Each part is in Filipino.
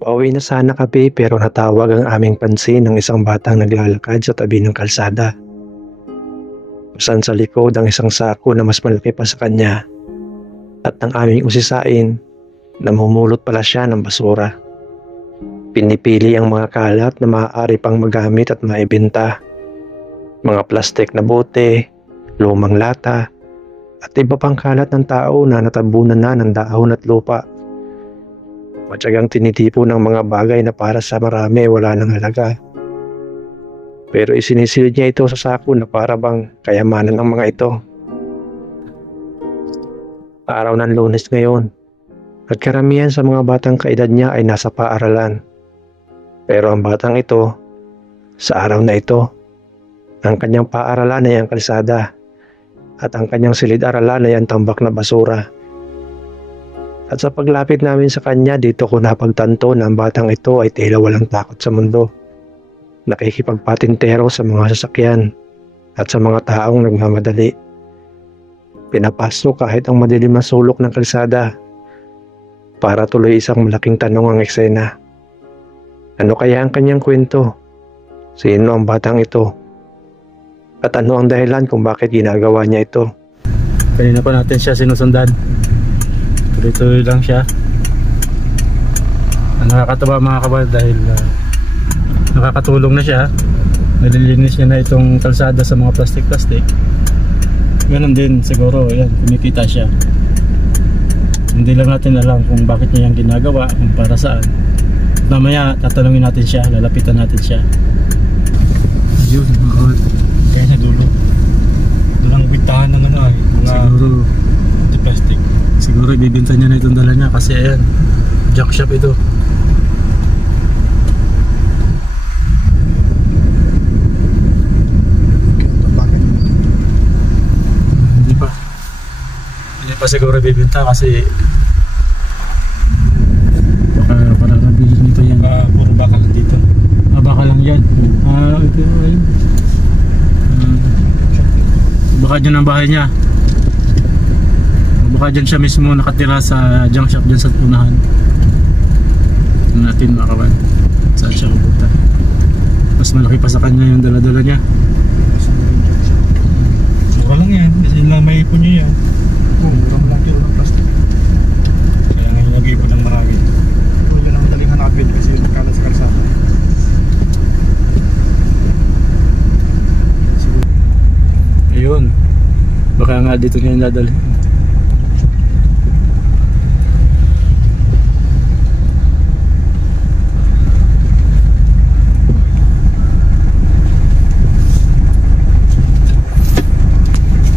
Pauwi na sana kami pero natawag ang aming pansin ng isang batang naglalakad sa tabi ng kalsada. Pasan sa likod ang isang sako na mas malaki pa sa kanya at ng aming usisain, namumulot pala siya ng basura. Pinipili ang mga kalat na maaari pang magamit at maibenta. Mga plastik na bote, lumang lata, at iba pang kalat ng tao na natabunan na ng dahon at lupa. Matyagang tinitipo ng mga bagay na para sa marami wala nang halaga. Pero isinisilid niya ito sa sako na para bang kayamanan ng mga ito. Araw ng Lunes ngayon, at karamihan sa mga batang kaedad niya ay nasa paaralan. Pero ang batang ito, sa araw na ito, ang kanyang paaralan ay ang kalsada at ang kanyang silid-aralan ay ang tambak na basura. At sa paglapit namin sa kanya, dito ko napagtanto na ang batang ito ay tila walang takot sa mundo. Nakikipagpatintero sa mga sasakyan at sa mga taong nagmamadali. Pinapasok kahit ang madilim na sulok ng kalsada para tuloy isang malaking tanong ang eksena. Ano kaya ang kanyang kwento? Sino ang batang ito? At ano ang dahilan kung bakit ginagawa niya ito? Kanina pa natin siya sinusundan. Tuloy-tuloy lang siya. Nakakatawa mga kabal dahil nakakatulong na siya. Nalilinis niya na itong kalsada sa mga plastic-plastic. Ganon din siguro, yan, kumikita siya. Hindi lang natin alam kung bakit niya yung ginagawa, kung para saan. Mamaya tatanungin natin siya, lalapitan natin siya. Ayun, kaya sa dulo. Doon ang bintahan ng ano ay, mga siguro plastic. Siguro ibibinta niya na itong dala niya kasi ayan, junk shop ito. Hindi pa siguro bibinta kasi baka pararabihin nito yan. Puro bakal dito. Bakal lang yan. Ito ayun. Baka dyan ang bahay niya. Baka dyan siya mismo nakatira sa junk shop dyan sa unahan. Tignan natin mga kawan saan siya pupunta. Mas malaki pa sa kanya yung dala-dala niya. Mura lang yan kasi lang may ipon niya yan. Murang lang kilo ng plastic. Kaya ngayon nag-ipon ng marami. Wala nang daling hanapin kasi yung nakalat sa kalsada. Ayun. Baka nga dito niya yung dadali.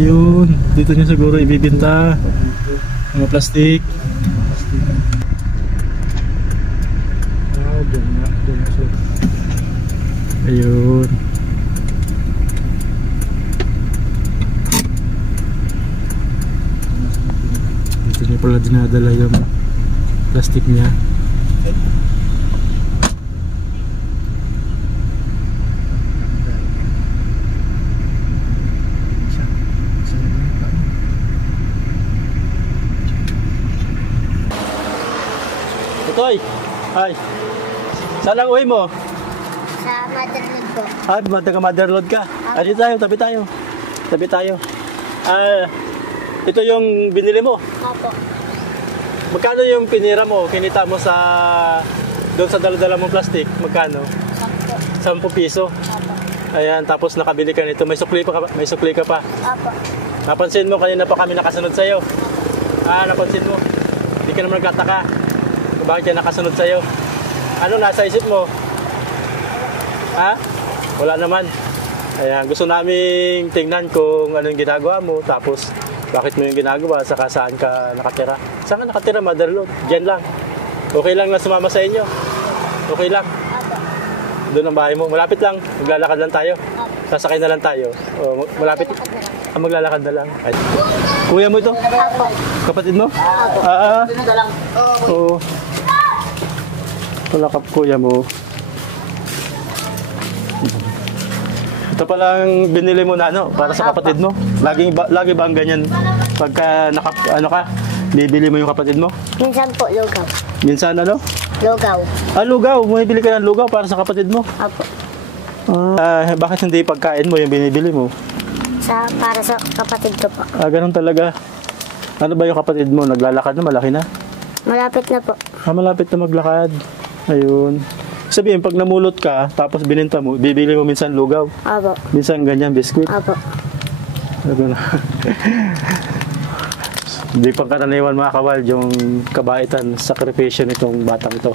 Ayun, dito niya siguro ibibinta mga plastic. Ayun. Dito niya pala dinadala yung plastic niya. Toy, ay. Saan ang uwi mo? Sa Motherload po. Taga-Motherload ka. Dito tayo, tabi tayo. Tabi tayo. Ito yung binili mo? Opo. Magkano yung pinira mo? Kinita mo sa doon sa dala-dala mong plastic? Magkano? 10 piso. Opo. Ayan, tapos nakabili ka nito. May sukli ka pa. Opo. Napansin mo kanina pa kami nakasunod sa'yo? Napansin mo? Hindi ka naman nagkataka. Bakit yan nakasunod sa'yo? Ano nasa isip mo? Wala naman. Ayan, gusto naming tingnan kung ano yung ginagawa mo. Tapos, bakit mo yung ginagawa? Saka saan ka nakatira? Saan ka nakatira, Motherload? Diyan lang. Okay lang na sumama sa inyo? Okay lang? Doon ang bahay mo. Malapit lang. Maglalakad lang tayo. Sasakay na lang tayo. Malapit. Maglalakad na lang. Ay. Kuya mo ito? Kapatid mo? Oo. Wala ka kuya mo. Ito palang binili mo na para sa kapatid mo. Lagi ba ang ganyan pagka bibili mo yung kapatid mo? Minsan po, lugaw. Minsan ano? Lugaw. Lugaw. Bumibili ka ng lugaw para sa kapatid mo. Opo. Bakit hindi pagkain mo yung binibili mo? Para sa kapatid ko po. Ganun talaga. Ano ba yung kapatid mo? Naglalakad na? Malaki na? Malapit na po. Malapit na maglakad. Ayun. Sabihin, pag namulot ka, tapos bininta mo, bibili mo minsan lugaw. Opo. Minsan ganyan, biskuit. Opo. Ano na. Hindi pang karaniwan mga kawal yung kabaitan, sakripisyo nitong batang ito.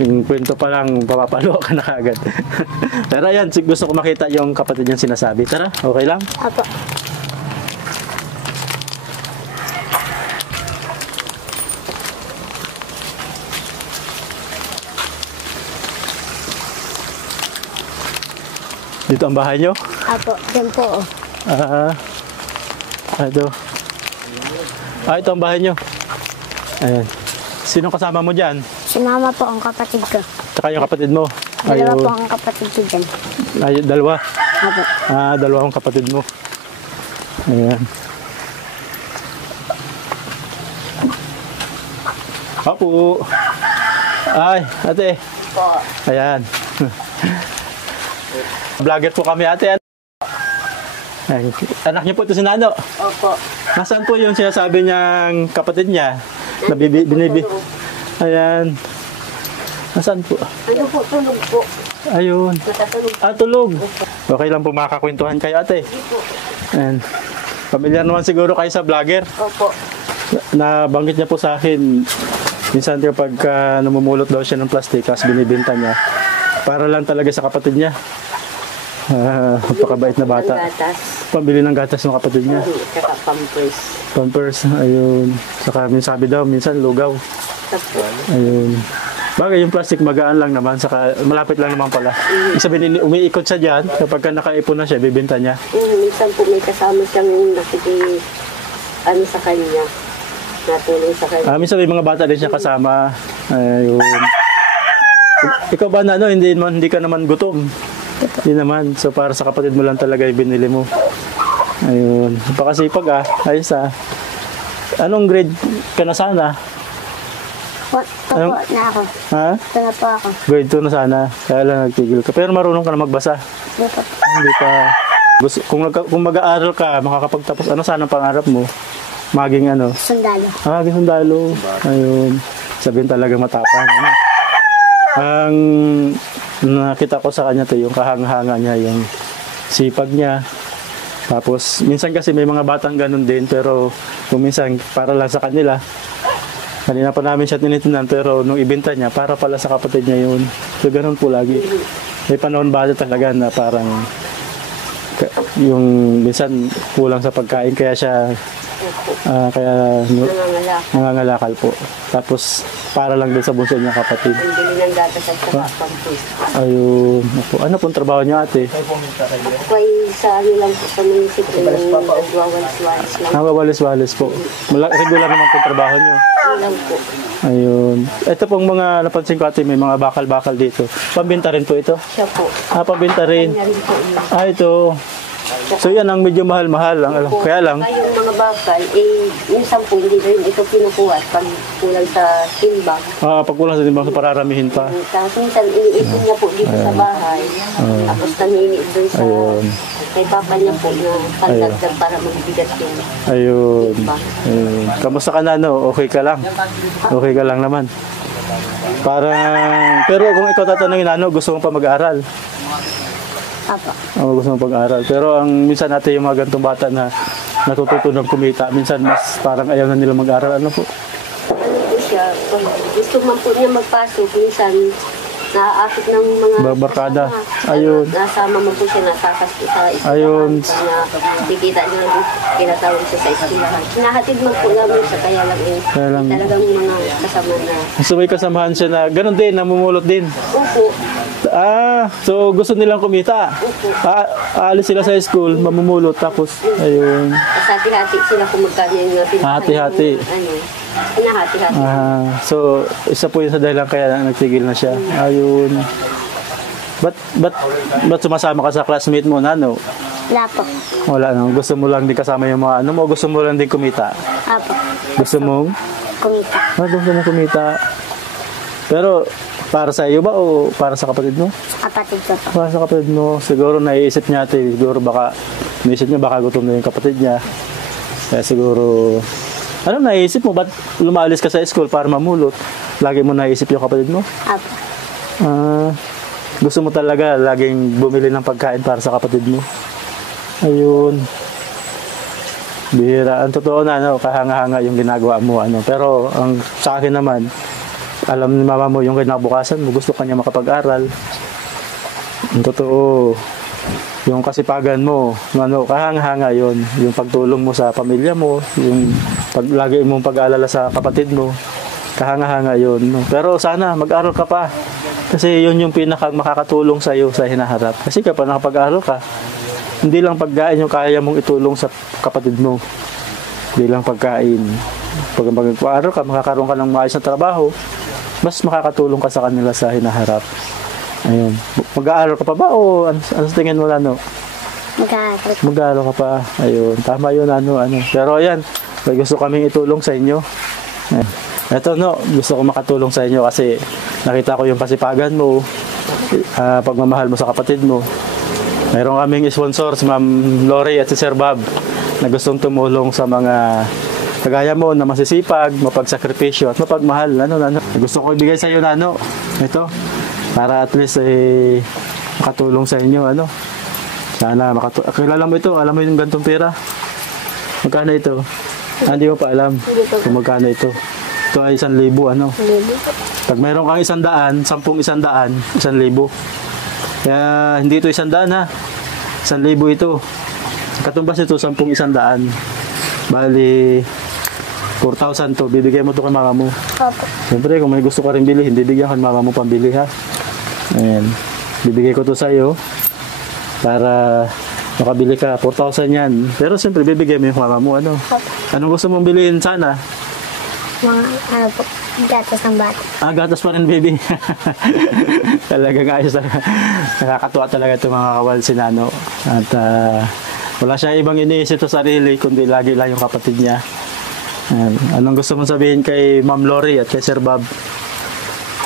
Yung kwento pa lang, papapalo ka na kagad. Pero ayan, gusto ko makita yung kapatid niyang sinasabi. Tara, okay lang? Opo. Dito ang bahay niyo? Opo. Diyan po. Ito. Ito ang bahay niyo. Ayan. Sino kasama mo dyan? Sinama po ang kapatid ko. Tsaka yung kapatid mo? Dalawa po ang kapatid ko dyan. Dalawa? Opo. Dalawa ang kapatid mo. Ayan. Apo. Ay, ate. Po. Ayan. Vlogger po kami, ate. Ay, anak niyo po ito si Nano. Opo. Nasaan po yung sinasabi niyang kapatid niya? Na binibi. Ayan. Nasaan po? Ano po, tulog po. Ayun. Nakatulog. Tulog. Okay lang po makakakwentuhan kayo, ate. Ayan. Pamilyar naman siguro kayo sa vlogger. Opo. Nabanggit niya po sa akin, minsan kapag namumulot daw siya ng plastic, tapos binibenta niya, para lang talaga sa kapatid niya. Napakabait na bata. Gatas. Pambili ng gatas ng kapatid niya. Tsaka pampers. Pampers, ayun. Saka sabi daw, minsan lugaw. Tapos. Ayun. Bagay yung plastic magaan lang naman, saka malapit lang naman pala. Ibig sabihin, umiikot siya dyan, kapag nakaipon na siya, bibenta niya. Minsan po may kasama siyang sa kanya. Natulong sa kanya. Minsan may mga bata din siya kasama. Ayun. Ikaw ba na hindi ka naman gutom? Hindi naman. So para sa kapatid mo lang talaga yung binili mo. Ayun. Napakasipag Ayos Anong grade ka na sana? Ito po na ako. Ha? Ito na po ako. Grade 2 na sana. Kaya lang nagtigil ka. Pero marunong ka na magbasa. Dito. Hindi pa. Kung mag-aaral ka, makakapagtapos, ano sana ang pangarap mo? Maging Sundalo. Maging sundalo. Ayun. Sabihin talaga matapang. Ang nakita ko sa kanya yung kahanga-hanga niya, yung sipag niya. Tapos, minsan kasi may mga batang ganun din, pero kung minsan, para lang sa kanila. Kanina pa namin siya tinitinan, pero nung ibenta niya, para pala sa kapatid niya yun. So, ganun po lagi. May panahon ba talaga na parang yung minsan kulang sa pagkain, kaya siya nangangalakal po. Tapos para lang din sa bunso niya kapatid. Bili ng gatas at saka pampers. Ayun. Ano pong trabaho niyo, ate? Ako ay sa lang po sa munisipyo yung nagwawalis-walis lang. Walis-walis po. Regular naman po trabaho niyo. Lang po. Ayun. Ito pong mga napansin ko, ate, may mga bakal-bakal dito. Pambinta rin po ito? Siya po. Pambinta rin. Kanya rin po yun. Ito. So yan ang medyo mahal-mahal. Kaya lang. Yung mga bakal, minsan po hindi rin ito pinukuha pag kulang sa timbang. Pag kulang sa timbang, pararamihin pa. Tapos minsan iniipon niya po dito sa bahay. Tapos nangingi doon sa kay papa niya po na pandagdag para magbigat yung Ayun. timbang. Ayun. Kamusta ka na, no? Okay ka lang? Okay ka lang naman. Pero kung ikaw tatanungin, gusto mo pa mag-aaral? Papa. Gusto mo pag-aaral. Pero minsan natin yung mga gantong bata na natututo ng kumita, minsan mas parang ayaw na nila mag-aaral. Ano po? Ano po siya, kung gusto man po niya magpasok, minsan naaakit ng mga Barkada. kasama. Ayun. Nasama mo po siya, nasakas po sa eskwelahan. Ayun. Nakikita niyo lang, pinatawag siya sa eskwelahan. Hinahatid man po namin siya, kaya lang talagang mga kasama na. So may kasamahan siya na gano'n din, namumulot din. Opo. So gusto nilang kumita. Aalis sila sa school, mamumulot, tapos ayun. Hati-hati sila kung magkano yung Hati-hati. Hinahati-hati. So isa po yun sa dahilan kaya nagtigil na siya. Ayun. Ba't sumasama ka sa classmate mo, Nano? Wala po. Wala, no? Gusto mo lang din kasama yung mga mo, gusto mo lang din kumita? Apo. Gusto mong? kumita. Gusto mo kumita. Pero, para sa iyo ba o para sa kapatid mo? Kapatid ko po. Para sa kapatid mo, siguro naiisip niya ate, siguro baka, naisip niya baka gutom na yung kapatid niya. Kaya siguro, ano naiisip mo? Ba't lumalis ka sa school para mamulot? Lagi mo naisip yung kapatid mo? Apo. Gusto mo talaga laging bumili ng pagkain para sa kapatid mo? Ayun. Bihira. Ang totoo na, ano, kahanga-hanga yung ginagawa mo. Ano. Pero ang sa akin naman, alam ni mama mo yung kinabukasan mo, gusto kanya makapag-aral. Ang totoo, yung kasipagan mo, ano, kahanga-hanga yun. Yung pagtulong mo sa pamilya mo, yung lagi mong pag-aalala sa kapatid mo, kahanga-hanga yun. No? Pero sana mag-aral ka pa. Kasi yun yung pinakang makakatulong sa iyo sa hinaharap. Kasi kapag nakapag-aral ka, hindi lang pagkain yung kaya mong itulong sa kapatid mo. Hindi lang pagkain. Pag mag-aaral ka, makakaroon ka ng maayos na trabaho, mas makakatulong ka sa kanila sa hinaharap. Ayun. Mag-aaral ka pa ba o ano sa tingin mo, ano? Mag-aaral. Mag-aaral ka pa. Ayun. Tama yun, ano. Pero ayan, may gusto kaming itulong sa inyo. Ito, no, gusto ko makatulong sa inyo kasi nakita ko yung kasipagan mo, pagmamahal mo sa kapatid mo. Mayroon kaming sponsor, si Ma'am Lori at si Sir Bob, na gustong tumulong sa mga kagaya mo na masisipag, mapagsakripisyo at mapagmahal. Gusto ko ibigay sa iyo, Nano. Ito, para at least makatulong sa inyo. Sana kilala mo ito, alam mo yung gantong pera? Magkano ito? Hindi mo pa alam kung magkano ito. Ito ay 1,000, Pag mayroon kang 100, 10 100, 1,000. Kaya hindi ito 100 ha. 1,000 ito. Katumbas ito 10 100. Bali 4,000 to. Bibigay mo to kay mama mo. Opo. Siyempre kung may gusto ka rin bilhin, bibigyan ka ng mama mo pambili ha. Ayan. Bibigay ko to sa iyo para makabili ka. 4,000 yan. Pero siyempre bibigay mo yung mama mo. Anong gusto mong bilhin sana? Mga gatas ng bata. Gatas pa rin, baby. Talagang ayos talaga. Nakakatuwa talaga itong mga kawal si Nano. At wala siya ibang iniisip sa sarili, kundi lagi lang yung kapatid niya. Anong gusto mong sabihin kay Ma'am Lori at kay Sir Bob?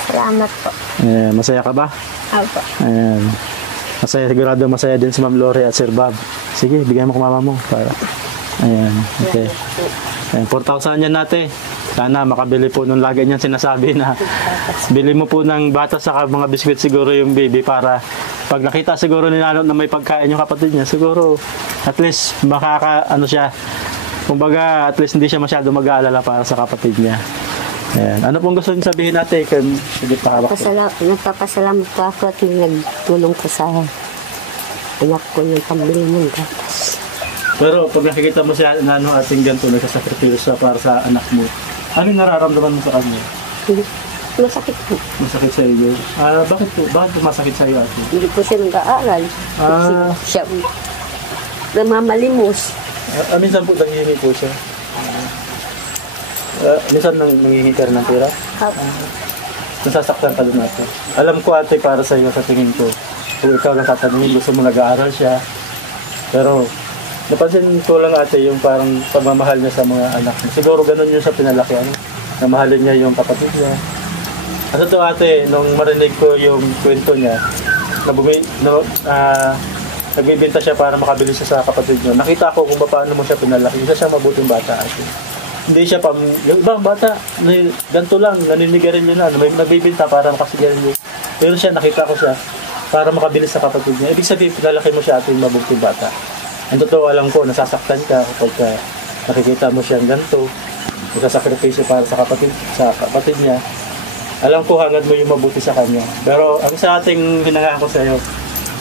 Salamat po. Masaya ka ba? Opo. Masaya, sigurado masaya din si Ma'am Lori at Sir Bob. Sige, bigyan mo ko mama mo. Okay. 4,000 yan natin. Sana makabili po nung lagi niyan sinasabi na bili mo po ng bata sa mga biskwit siguro yung baby para pag nakita siguro ni Nano na may pagkain yung kapatid niya, siguro at least siya. Kumbaga at least hindi siya masyado mag-aalala para sa kapatid niya. Ayan. Ano pong gusto niyo sabihin natin? Sige pa hawak. Nagpapasalamat po ako at nagtulong ko sa anak ko yung pambili ng gatas. Pero pag nakikita mo siya Nano ating ganito nagsasakripisyo siya para sa anak mo, anong nararamdaman mo sa kanya? Masakit po. Masakit sa iyo? Bakit po? Bakit po masakit sa iyo ate? Hindi po siya nag-aaral. Siya namamalimos. Minsan po nangihingi po siya. Minsan nangihingi ka rin ng pera? Nasasaktan ka doon ate. Alam ko ate para sa iyo sa tingin ko. Kung ikaw lang tatanungin, gusto mo nag-aaral siya. Pero napansin ko lang ate yung parang pagmamahal niya sa mga anak niya. Siguro ganun yun sa pinalaki. Namahalin niya yung kapatid niya. Kasi ito ate, nung marinig ko yung kwento niya, nagbibenta siya para makabili siya sa kapatid niya. Nakita ko kung paano mo siya pinalaki. Isa siya mabuting bata ate. Hindi siya yung ibang bata, ganito lang, naninigarilyo na, nagbibenta para makasigarilyo. Pero siya, nakita ko siya para makabili sa kapatid niya. Ibig sabihin, pinalaki mo siya ate yung mabuting bata. Ang totoo alam ko, nasasaktan ka kapag nakikita mo siyang ganito, nagsasakripisyo para sa kapatid niya. Alam ko hangad mo yung mabuti sa kanya. Pero ang sa ating hinangako sa iyo,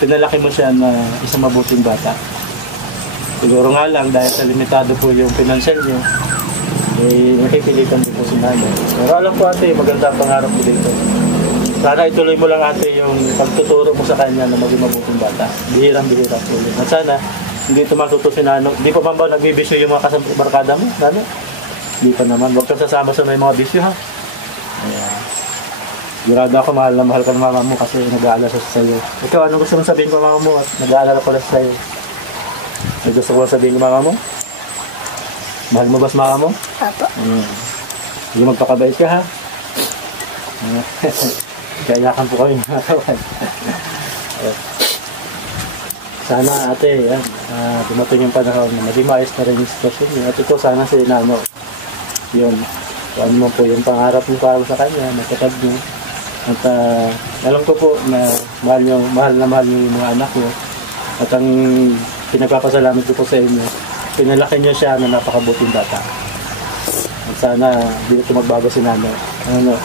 pinalaki mo siya na isang mabuting bata. Siguro nga lang dahil sa limitado po yung financial niyo, nakikilitan din po si nanay. Pero alam ko ate, maganda ang pangarap mo dito. Sana ituloy mo lang ate yung pagtuturo mo sa kanya na maging mabuting bata. Bihirang-bihirang po yun. At sana, hindi ito matuto si Nano. Hindi pa ba nagbibisyo yung mga barkada mo, Nano? Hindi pa naman. Huwag kang sasama sa may mga bisyo, ha? Ayan. Sigurado ako, mahal na mahal ka ng mama mo kasi nag-aalala siya sa iyo. Ikaw, anong gusto mong sabihin ko mama mo at nag-aalala pala sa iyo? May gusto ko sabihin ko mama mo? Mahal mo ba sa mama mo? Opo. Hindi magpakabait ka ha. Kayakan po kami mga kawan. Sana ate, yan, dumating yung panahon na maging maayos na rin yung sitwasyon niyo. At ito sana si Nano. Yun. Kung ano mo po yung pangarap mo para sa kanya, matatag niyo. At alam ko po na mahal na mahal niyo yung mga anak niyo. At ang pinagpapasalamat ko po sa inyo, pinalaki niyo siya na napakabuting bata. At sana hindi ito magbago si Nano. Ano?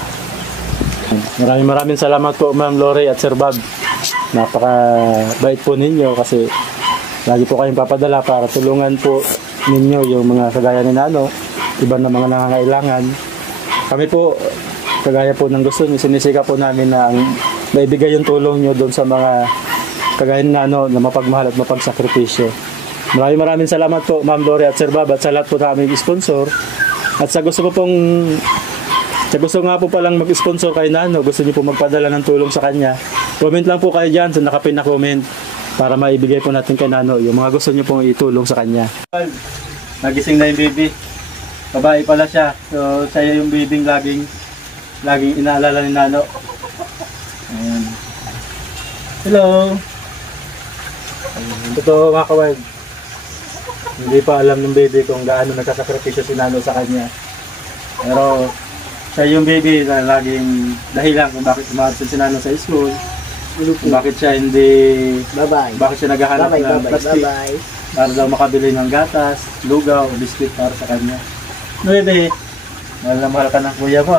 Maraming salamat po Ma'am Lori at Sir Bob. Napaka-bait po ninyo kasi lagi po kayong papadala para tulungan po ninyo yung mga kagaya ni Nano, iba na mga nangangailangan. Kami po, kagaya po ng gusto niyo, sinisika po namin na maibigay yung tulong nyo doon sa mga kagaya ni Nano na mapagmahal at mapagsakripisyo. Maraming salamat po Ma'am Lori at Sir Bob at sa lahat po na aming sponsor. At sa gusto nga po palang mag-sponsor kay Nano, gusto niyo po magpadala ng tulong sa kanya, comment lang po kayo dyan sa nakapin na comment para maibigay po natin kay Nano yung mga gusto niyo pong itulong sa kanya. Nagising na yung baby. Babae pala siya. So, siya yung baby laging inaalala ni Nano. Ayan. Hello! Totoo mga kawan. Hindi pa alam ng baby kung gaano nagkasakripisyo si Nano sa kanya. Pero, siya yung baby na laging dahilan kung bakit umaabsent si Nano sa school. Kung bakit siya bakit siya naghahanap ng plastic para daw makabili ng gatas, lugaw, biscuit para sa kanya. No, baby, mahal na mahal ka ng kuya mo